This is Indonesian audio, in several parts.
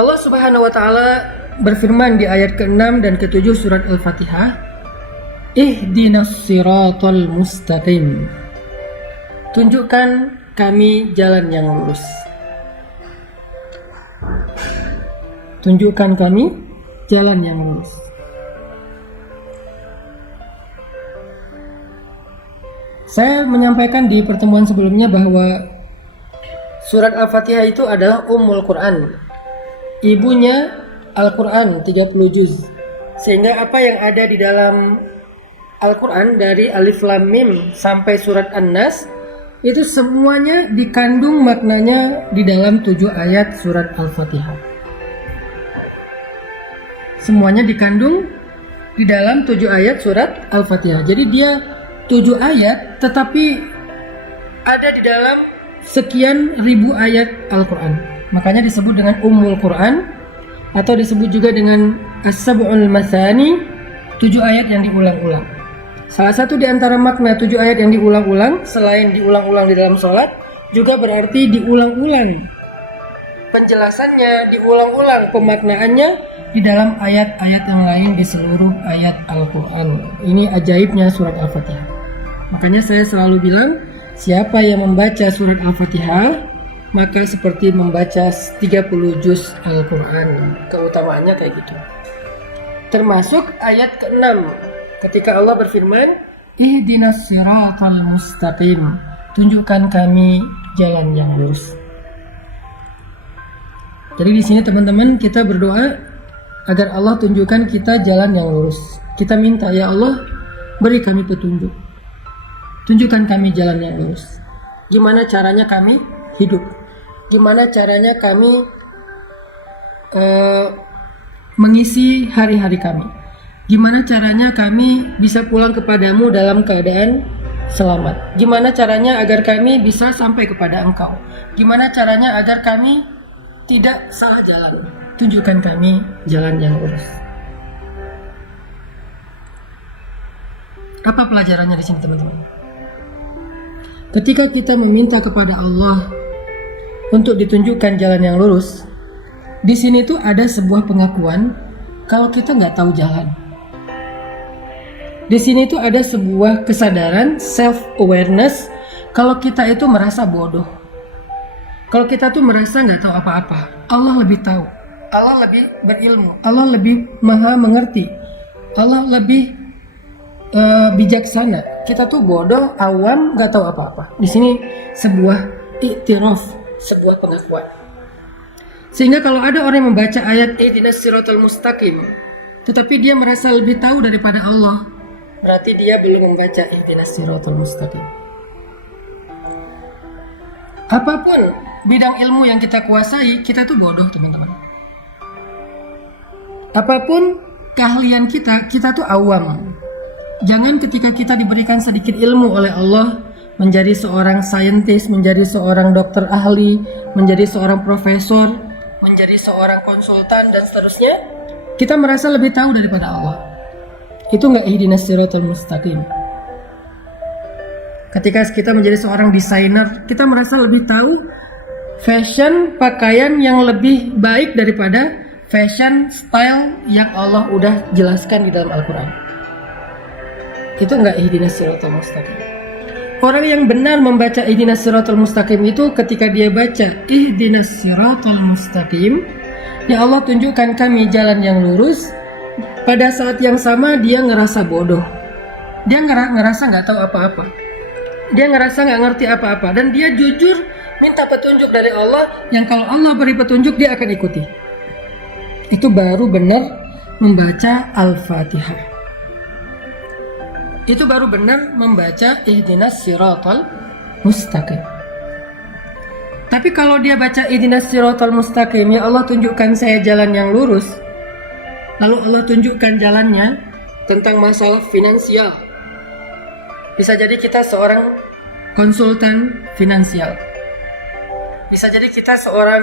Allah Subhanahu wa taala berfirman di ayat ke-6 dan ke-7 surat Al-Fatihah, Ihdinas siratal mustaqim. Tunjukkan kami jalan yang lurus. Tunjukkan kami jalan yang lurus. Saya menyampaikan di pertemuan sebelumnya bahwa surat Al-Fatihah itu adalah Ummul Quran. Ibunya Al-Quran 30 juz. Sehingga apa yang ada di dalam Al-Quran dari Alif Lam Mim sampai surat An-Nas itu semuanya dikandung maknanya di dalam 7 ayat surat Al-Fatihah. Semuanya dikandung di dalam 7 ayat surat Al-Fatihah. Jadi dia 7 ayat tetapi ada di dalam sekian ribu ayat Al-Quran. Makanya disebut dengan Ummul Quran atau disebut juga dengan As-Sab'ul Mathani, 7 ayat yang diulang-ulang. Salah satu di antara makna 7 ayat yang diulang-ulang, selain diulang-ulang di dalam sholat, juga berarti diulang-ulang penjelasannya, diulang-ulang pemaknaannya di dalam ayat-ayat yang lain di seluruh ayat Al-Quran. Ini ajaibnya surat Al-Fatihah. Makanya saya selalu bilang, siapa yang membaca surat Al-Fatihah, maka seperti membaca 30 juz Al-Quran. Keutamaannya kayak gitu. Termasuk ayat ke-6 ketika Allah berfirman, Ihdinas siratal mustaqim. Tunjukkan kami jalan yang lurus. Jadi di sini teman-teman kita berdoa agar Allah tunjukkan kita jalan yang lurus. Kita minta, ya Allah, beri kami petunjuk. Tunjukkan kami jalan yang lurus. Gimana caranya kami hidup? Gimana caranya kami mengisi hari-hari kami? Gimana caranya kami bisa pulang kepadamu dalam keadaan selamat? Gimana caranya agar kami bisa sampai kepada Engkau? Gimana caranya agar kami tidak salah jalan? Tunjukkan kami jalan yang lurus. Apa pelajarannya di sini teman-teman? Ketika kita meminta kepada Allah untuk ditunjukkan jalan yang lurus, di sini tuh ada sebuah pengakuan kalau kita nggak tahu jalan. Di sini tuh ada sebuah kesadaran, self-awareness, kalau kita itu merasa bodoh. Kalau kita tuh merasa nggak tahu apa-apa, Allah lebih tahu, Allah lebih berilmu, Allah lebih maha mengerti, Allah lebih bijaksana. Kita tuh bodoh, awam, nggak tahu apa-apa. Di sini sebuah iktiraf, sebuah pengakuan. Sehingga kalau ada orang yang membaca ayat Ihdinas siratal mustaqim, tetapi dia merasa lebih tahu daripada Allah, berarti dia belum membaca Ihdinas siratal mustaqim. Apapun bidang ilmu yang kita kuasai, kita tuh bodoh teman-teman. Apapun keahlian kita, kita tuh awam. Jangan ketika kita diberikan sedikit ilmu oleh Allah, menjadi seorang saintis, menjadi seorang dokter ahli, menjadi seorang profesor, menjadi seorang konsultan dan seterusnya, kita merasa lebih tahu daripada Allah. Itu enggak ihdinas siratal mustaqim. Ketika kita menjadi seorang desainer, kita merasa lebih tahu fashion pakaian yang lebih baik daripada fashion style yang Allah udah jelaskan di dalam Al-Quran. Itu enggak ihdinas siratal mustaqim. Orang yang benar membaca ihdinas siratal mustaqim itu ketika dia baca ihdinas siratal mustaqim, ya Allah tunjukkan kami jalan yang lurus, pada saat yang sama dia ngerasa bodoh. Dia ngerasa nggak tahu apa-apa. Dia ngerasa nggak ngerti apa-apa. Dan dia jujur minta petunjuk dari Allah, yang kalau Allah beri petunjuk dia akan ikuti. Itu baru benar membaca Al-Fatihah. Itu baru benar membaca ihdinas siratal mustaqim. Tapi kalau dia baca ihdinas siratal mustaqim, ya Allah tunjukkan saya jalan yang lurus, lalu Allah tunjukkan jalannya tentang masalah finansial. Bisa jadi kita seorang konsultan finansial. Bisa jadi kita seorang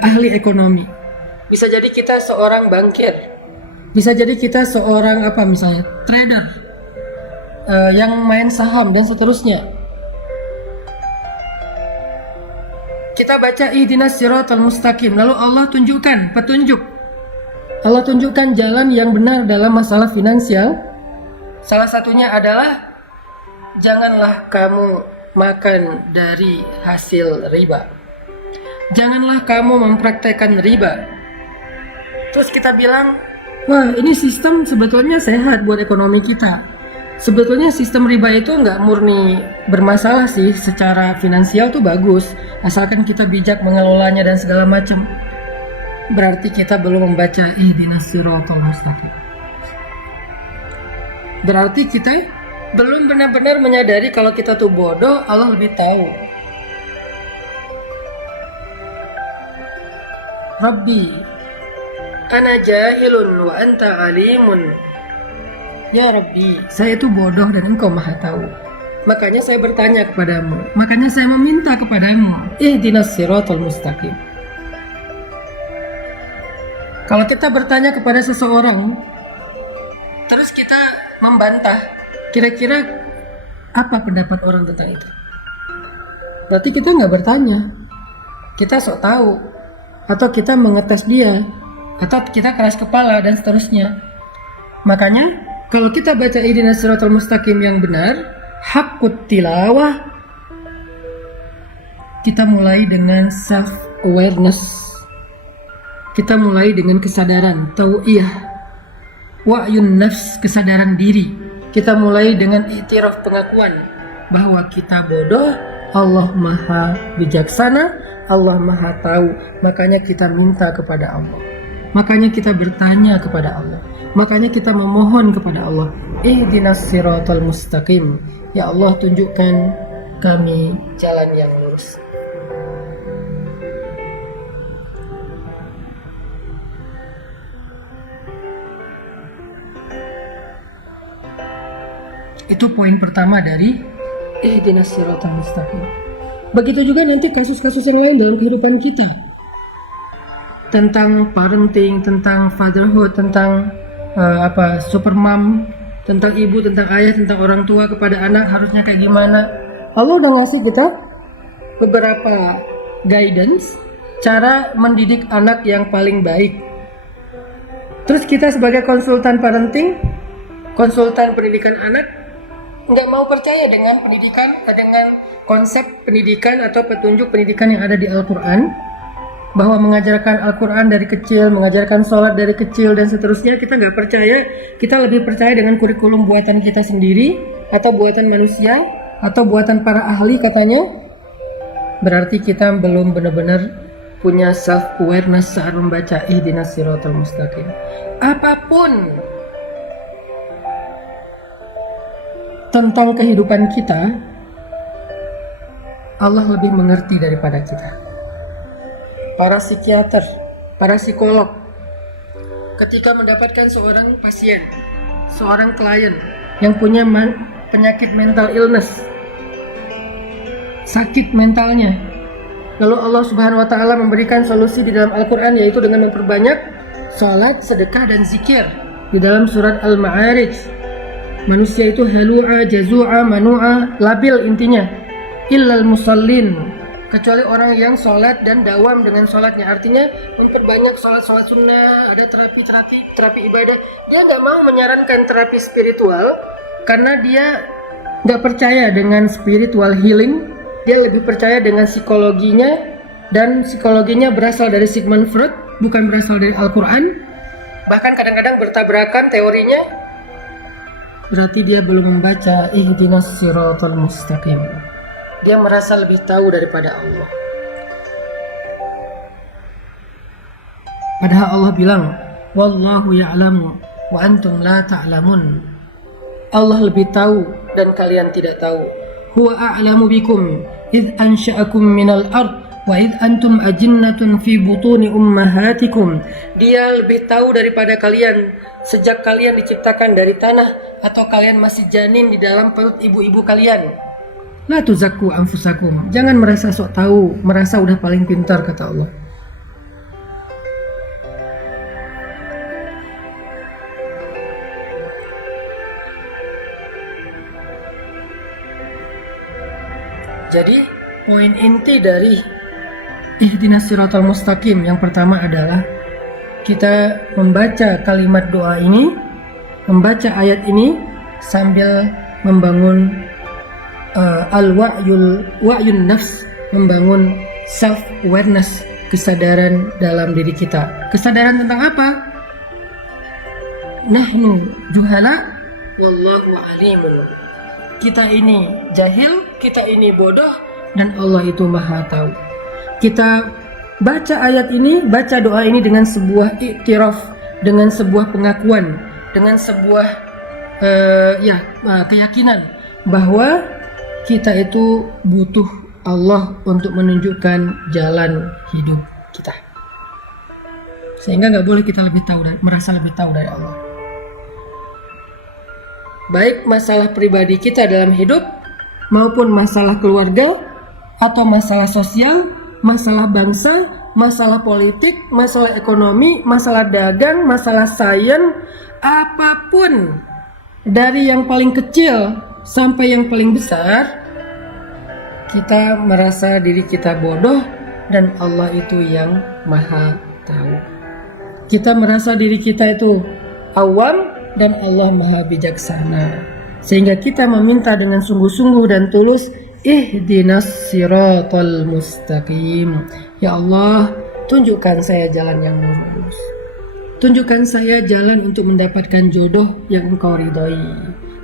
ahli ekonomi. Bisa jadi kita seorang bankir. Bisa jadi kita seorang misalnya trader yang main saham dan seterusnya. Kita baca ihdinas siratal mustaqim, lalu Allah tunjukkan petunjuk. Allah tunjukkan jalan yang benar dalam masalah finansial. Salah satunya adalah janganlah kamu makan dari hasil riba. Janganlah kamu mempraktekkan riba. Terus kita bilang, wah ini sistem sebetulnya sehat buat ekonomi kita. Sebetulnya sistem riba itu nggak murni bermasalah sih, secara finansial tuh bagus, asalkan kita bijak mengelolanya dan segala macam. Berarti kita belum membaca ihdinas siratal mustaqim. Berarti kita belum benar-benar menyadari kalau kita tuh bodoh, Allah lebih tahu. Rabbi, ana jahilun wa anta alimun. Ya Rabbi, saya itu bodoh dan Engkau maha tahu. Makanya saya bertanya kepadamu. Makanya saya meminta kepadamu. Ihdinas siratal mustaqim. Kalau kita bertanya kepada seseorang, terus kita membantah, kira-kira apa pendapat orang tentang itu? Berarti kita nggak bertanya. Kita sok tahu. Atau kita mengetes dia. Atau kita keras kepala dan seterusnya. Makanya kalau kita baca ihdinas siratal mustaqim yang benar, haqqut tilawah, kita mulai dengan self awareness. Kita mulai dengan kesadaran tau'iyah, wa'yun nafs, kesadaran diri. Kita mulai dengan i'tiraf, pengakuan bahwa kita bodoh, Allah maha bijaksana, Allah maha tahu. Makanya kita minta kepada Allah. Makanya kita bertanya kepada Allah. Makanya kita memohon kepada Allah, ihdinas siratal mustaqim. Ya Allah, tunjukkan kami jalan yang lurus. Itu poin pertama dari ihdinas siratal mustaqim. Begitu juga nanti kasus-kasus yang lain dalam kehidupan kita. Tentang parenting, tentang fatherhood, tentang super mom, tentang ibu, tentang ayah, tentang orang tua kepada anak harusnya kayak gimana. Allah udah ngasih kita beberapa guidance cara mendidik anak yang paling baik. Terus kita sebagai konsultan parenting, konsultan pendidikan anak, nggak mau percaya dengan pendidikan, dengan konsep pendidikan atau petunjuk pendidikan yang ada di Al-Quran, bahwa mengajarkan Al-Quran dari kecil, mengajarkan sholat dari kecil dan seterusnya. Kita nggak percaya. Kita lebih percaya dengan kurikulum buatan kita sendiri, atau buatan manusia, atau buatan para ahli katanya. Berarti kita belum benar-benar punya self awareness saat membaca ihdinas siratal mustaqim. Apapun tentang kehidupan kita, Allah lebih mengerti daripada kita. Para psikiater, para psikolog, ketika mendapatkan seorang pasien, seorang klien yang punya penyakit mental illness, sakit mentalnya, lalu Allah Subhanahu wa Ta'ala memberikan solusi di dalam Al-Quran, yaitu dengan memperbanyak salat, sedekah, dan zikir. Di dalam surat Al-Ma'arij, manusia itu halu'a, jazu'a, manu'a, labil intinya, illal musallin, kecuali orang yang sholat dan dawam dengan sholatnya. Artinya memperbanyak sholat sunnah, ada terapi ibadah. Dia nggak mau menyarankan terapi spiritual karena dia nggak percaya dengan spiritual healing. Dia lebih percaya dengan psikologinya, dan psikologinya berasal dari Sigmund Freud, bukan berasal dari Al-Quran. Bahkan kadang-kadang bertabrakan teorinya. Berarti dia belum membaca ihdinas siratal mustaqim. Dia merasa lebih tahu daripada Allah. Padahal Allah bilang, wallahu ya'lamu wa antum la ta'lamun. Allah lebih tahu dan kalian tidak tahu. Huwa a'lamu bikum id ansha'akum minal ard wa id antum ajinnatun fi butuni ummahatikum. Dia lebih tahu daripada kalian sejak kalian diciptakan dari tanah, atau kalian masih janin di dalam perut ibu-ibu kalian. La tuzakku anfusakum. Jangan merasa sok tahu, merasa udah paling pintar, kata Allah. Jadi poin inti dari ihdinas siratal mustaqim, yang pertama adalah kita membaca kalimat doa ini, membaca ayat ini sambil membangun wa'yun nafs, membangun self awareness, kesadaran dalam diri kita. Kesadaran tentang apa? Nahnu juhala wallahu alimun. Kita ini jahil, kita ini bodoh, dan Allah itu maha tahu. Kita baca ayat ini, baca doa ini dengan sebuah iktiraf, dengan sebuah pengakuan, dengan sebuah keyakinan bahwa kita itu butuh Allah untuk menunjukkan jalan hidup kita. Sehingga nggak boleh kita merasa lebih tahu dari Allah. Baik masalah pribadi kita dalam hidup, maupun masalah keluarga, atau masalah sosial, masalah bangsa, masalah politik, masalah ekonomi, masalah dagang, masalah sains, apapun, dari yang paling kecil sampai yang paling besar, kita merasa diri kita bodoh dan Allah itu yang maha tahu. Kita merasa diri kita itu awam dan Allah maha bijaksana, sehingga kita meminta dengan sungguh-sungguh dan tulus, ihdinas siratal mustaqim. Ya Allah, tunjukkan saya jalan yang lurus, tunjukkan saya jalan untuk mendapatkan jodoh yang Engkau ridhoi.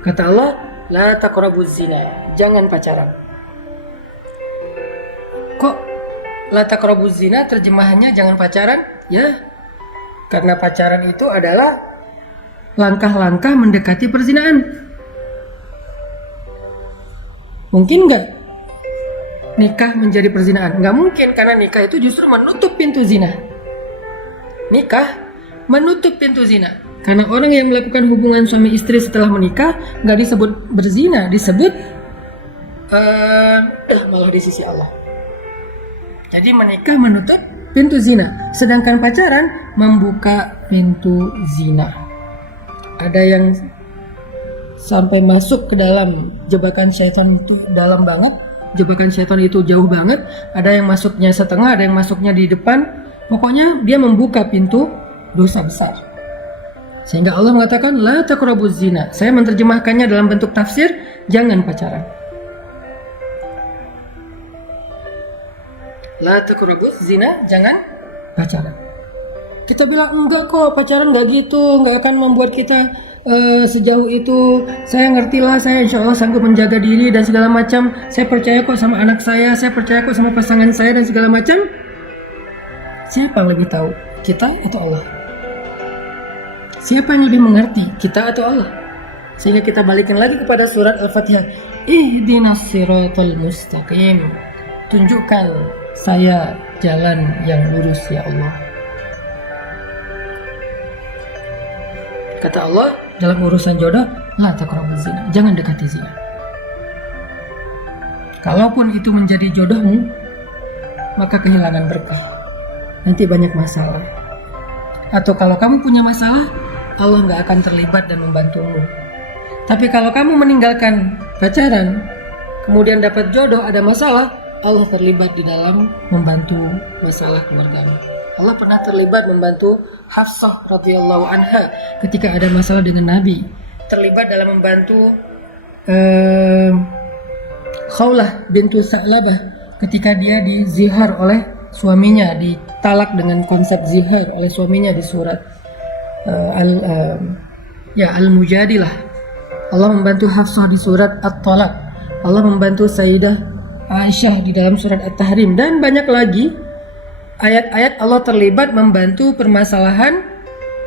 Kata Allah, la taqrabuz zina, jangan pacaran. Kok la taqrabuz zina terjemahannya jangan pacaran? Ya, karena pacaran itu adalah langkah-langkah mendekati perzinaan. Mungkin nggak nikah menjadi perzinaan? Nggak mungkin, karena nikah itu justru menutup pintu zina. Nikah menutup pintu zina, karena orang yang melakukan hubungan suami istri setelah menikah nggak disebut berzina, disebut malah di sisi Allah. Jadi menikah menutup pintu zina, sedangkan pacaran membuka pintu zina. Ada yang sampai masuk ke dalam jebakan syaitan itu dalam banget, jebakan syaitan itu jauh banget. Ada yang masuknya setengah, ada yang masuknya di depan. Pokoknya dia membuka pintu dosa besar. Sehingga Allah mengatakan la taqrabuz zina. Saya menerjemahkannya dalam bentuk tafsir, jangan pacaran. La taqrabuz zina, jangan pacaran. Kita bilang enggak kok, pacaran enggak gitu, enggak akan membuat kita sejauh itu. Saya ngertilah, saya insya Allah sanggup menjaga diri dan segala macam. Saya percaya kok sama anak saya percaya kok sama pasangan saya dan segala macam. Siapa yang lebih tahu? Kita atau Allah? Siapa yang lebih mengerti? Kita atau Allah? Sehingga kita balikin lagi kepada surat Al-Fatihah. Ihdinas siratal mustaqim. Tunjukkan saya jalan yang lurus ya Allah. Kata Allah dalam urusan jodoh, la taqrabuz zina, jangan dekati zina. Kalaupun itu menjadi jodohmu, maka kehilangan berkah. Nanti banyak masalah. Atau kalau kamu punya masalah, Allah nggak akan terlibat dan membantumu. Tapi kalau kamu meninggalkan pacaran, kemudian dapat jodoh, ada masalah, Allah terlibat di dalam membantu masalah keluargamu. Allah pernah terlibat membantu Hafsah radhiyallahu anha ketika ada masalah dengan Nabi. Terlibat dalam membantu Khawlah bintu Sa'labah ketika dia dizihar oleh suaminya, ditalak dengan konsep zihar oleh suaminya di surat Al-Mujadilah. Allah membantu Hafsah di surat At-Talaq. Allah membantu Sayyidah Aisyah di dalam surat At-Tahrim, dan banyak lagi ayat-ayat Allah terlibat membantu permasalahan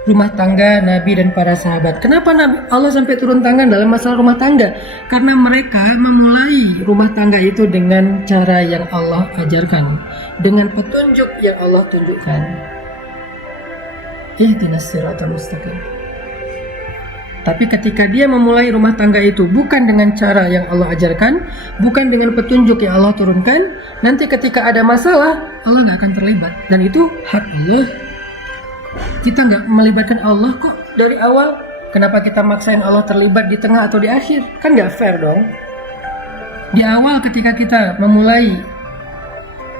rumah tangga Nabi dan para sahabat. Kenapa Allah sampai turun tangan dalam masalah rumah tangga? Karena mereka memulai rumah tangga itu dengan cara yang Allah ajarkan, dengan petunjuk yang Allah tunjukkan. Ihdinas siratal mustaqim. Tapi ketika dia memulai rumah tangga itu bukan dengan cara yang Allah ajarkan, bukan dengan petunjuk yang Allah turunkan, nanti ketika ada masalah, Allah nggak akan terlibat. Dan itu hak Allah. Kita nggak melibatkan Allah kok dari awal. Kenapa kita maksain Allah terlibat di tengah atau di akhir? Kan nggak fair dong. Di awal ketika kita memulai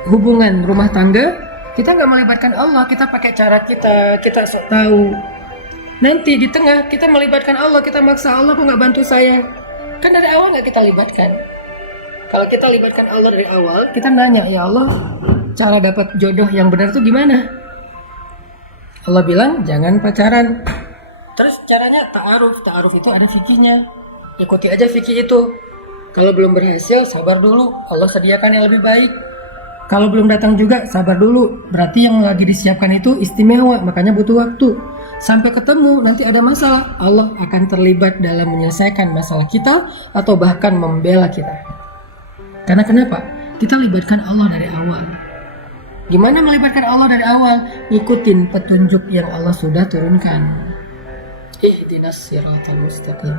hubungan rumah tangga, kita nggak melibatkan Allah, kita pakai cara kita sok tahu. Nanti di tengah kita melibatkan Allah, kita maksa Allah kok nggak bantu saya. Kan dari awal nggak kita libatkan. Kalau kita libatkan Allah dari awal, kita nanya, ya Allah, cara dapat jodoh yang benar itu gimana? Allah bilang jangan pacaran. Terus caranya ta'aruf itu ada fikihnya. Ikuti aja fikih itu. Kalau belum berhasil, sabar dulu. Allah sediakan yang lebih baik. Kalau belum datang juga, sabar dulu. Berarti yang lagi disiapkan itu istimewa, makanya butuh waktu. Sampai ketemu, nanti ada masalah, Allah akan terlibat dalam menyelesaikan masalah kita atau bahkan membela kita. Karena kenapa? Kita libatkan Allah dari awal. Gimana melibatkan Allah dari awal? Ngikutin petunjuk yang Allah sudah turunkan. Ihdinas siratal mustaqim.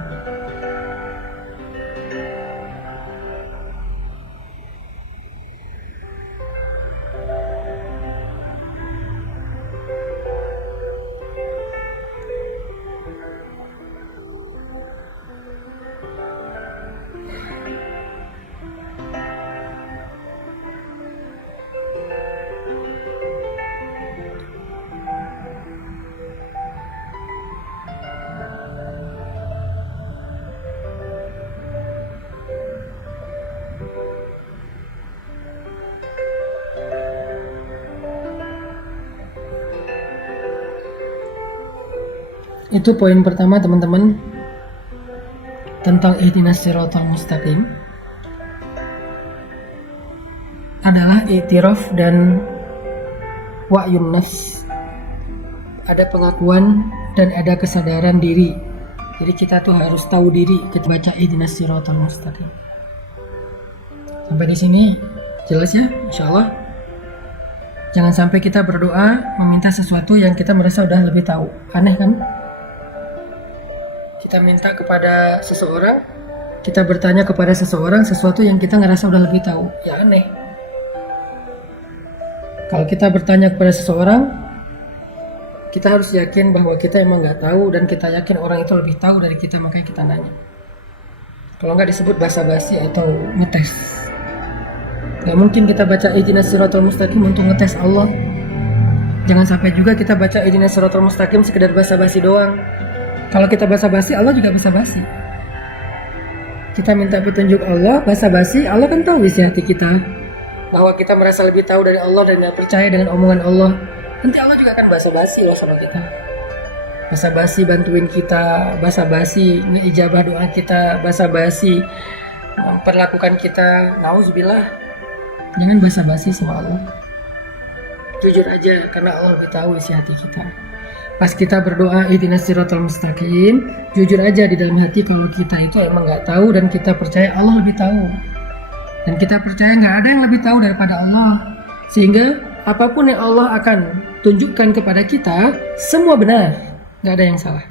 Itu poin pertama teman-teman, tentang ihdinas siratal mustaqim, adalah i'tiraf dan wa'yun nafs. Ada pengakuan dan ada kesadaran diri. Jadi kita tuh harus tahu diri ketika baca ihdinas siratal mustaqim. Sampai di sini jelas ya, insyaallah. Jangan sampai kita berdoa meminta sesuatu yang kita merasa udah lebih tahu. Aneh kan? Kita minta kepada seseorang, kita bertanya kepada seseorang sesuatu yang kita ngerasa udah lebih tahu. Ya aneh. Kalau kita bertanya kepada seseorang, kita harus yakin bahwa kita emang nggak tahu dan kita yakin orang itu lebih tahu dari kita, makanya kita nanya. Kalau nggak disebut basa-basi atau ngetes. Nggak mungkin kita baca ihdinas siratal mustaqim untuk ngetes Allah. Jangan sampai juga kita baca ihdinas siratal mustaqim sekedar basa-basi doang. Kalau kita basa-basi, Allah juga basa-basi. Kita minta petunjuk Allah, basa-basi, Allah kan tahu isi hati kita. Bahwa kita merasa lebih tahu dari Allah dan tidak percaya dengan omongan Allah. Nanti Allah juga akan basa-basi loh sama kita. Basa-basi bantuin kita, basa-basi ngeijabah doa kita, basa-basi memperlakukan kita. Nauzubillah. Jangan basa-basi sama Allah. Jujur aja, karena Allah lebih tahu isi hati kita. Pas kita berdoa ihdinas siratal mustaqim, jujur aja di dalam hati kalau kita itu emang nggak tahu dan kita percaya Allah lebih tahu. Dan kita percaya nggak ada yang lebih tahu daripada Allah. Sehingga apapun yang Allah akan tunjukkan kepada kita, semua benar, nggak ada yang salah.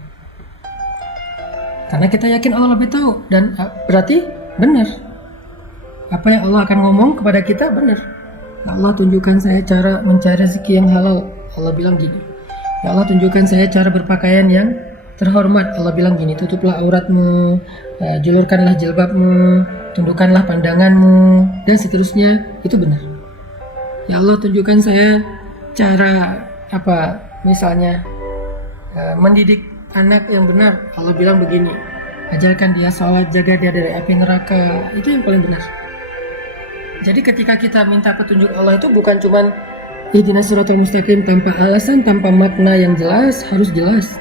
Karena kita yakin Allah lebih tahu dan berarti benar. Apa yang Allah akan ngomong kepada kita benar. Allah tunjukkan saya cara mencari rezeki yang halal. Allah bilang gini. Ya Allah tunjukkan saya cara berpakaian yang terhormat. Allah bilang gini, tutuplah auratmu, julurkanlah jilbabmu, tundukkanlah pandanganmu, dan seterusnya. Itu benar. Ya Allah tunjukkan saya cara misalnya mendidik anak yang benar. Allah bilang begini, ajarkan dia sholat, jaga dia dari api neraka. Itu yang paling benar. Jadi ketika kita minta petunjuk Allah itu bukan cuman ihdinas siratal mustaqim tanpa alasan, tanpa makna yang jelas, harus jelas.